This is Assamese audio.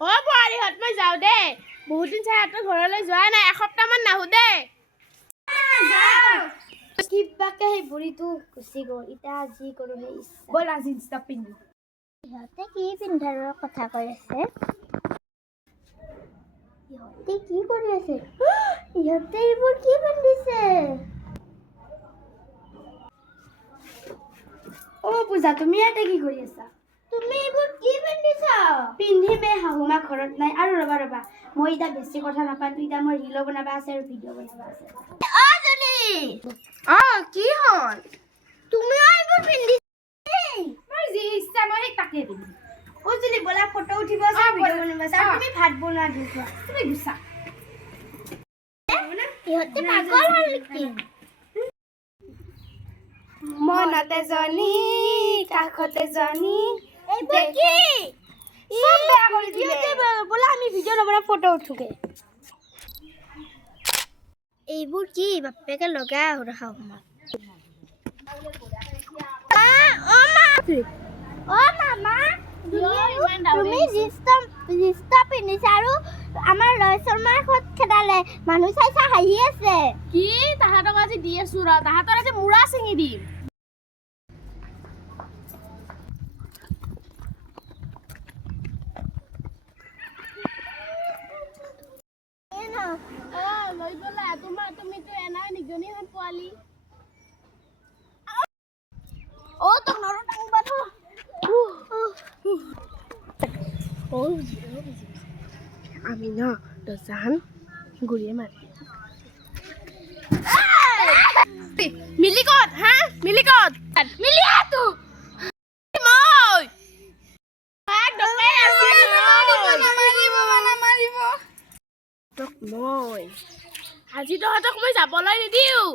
অ বোৱাৰীহঁত মই যাওঁ দেই বহুত দিন চাইহঁতৰ ঘৰলৈ যোৱা নাই এসপ্তাহমান নাহো দেই কিবাকে সেই বুঢ়ীটো গুচি গ'ল এতিয়া যি কৰোঁ সেই ইচ্ছা ব'ল আজি ইনষ্টা পিন্ধো ইহঁতে কি পিন্ধাৰ কথা কৈ আছে ইহঁতে কি কৰি আছে ইহঁতে এইবোৰ কি পিন্ধিছে অ পূজা তুমি ইয়াতে কি কৰি আছা তুমি এইবোৰ কি পিন্ধিছা পিন্ধিমে শাহুমা ঘৰত নাই আৰু ৰবা মই এতিয়া বেছি কথা নাপাতো এতিয়া মই ৰিলো বনাবা আছে আৰু ভিডিঅ' বনাবা আছে অ জনী কি হ'ল তুমি এইবোৰ পিন্ধিছা মই যি ইচ্ছা মই তাকে পিন্ধিম ও জলি বলা ফটো উঠিব আছে ভিডিঅ' বনাবা আছে আৰু তুমি ভাত বনোৱা দিছা তুমি গুছা ইহঁতে পাগল হ'ল নেকি মনতে জনী কাষতে জনী এইবোৰ কি সব বেয়া কৰি দিলে বলা আমি ভিডিঅ' নবনাই ফটো উঠোগে এইবোৰ কি বাপেকে লগাই আহো দেখা অকমান অ মামা তুমি জিষ্ট পিন্ধিছা আৰু আমাৰ লয় শৰ্মাৰ খত খেদালে মানুহ চাইছা হাঁহি আছে কি তাহাঁতক আজি দি আছো ৰ তাহাঁতৰ আজি মুৰা চিঙি দিম লৈ গলা তুমিতো এনাই নিগনিখন পোৱালি অ তোক নৰো টাঙিবা তো আমি ন দজান গুৰিয়ে মাৰি মিলিকত হা মিলিকত মিলি আতো মই ডকাই আছিল মই আজি তহঁতক মই যাবলৈ নিদিওঁ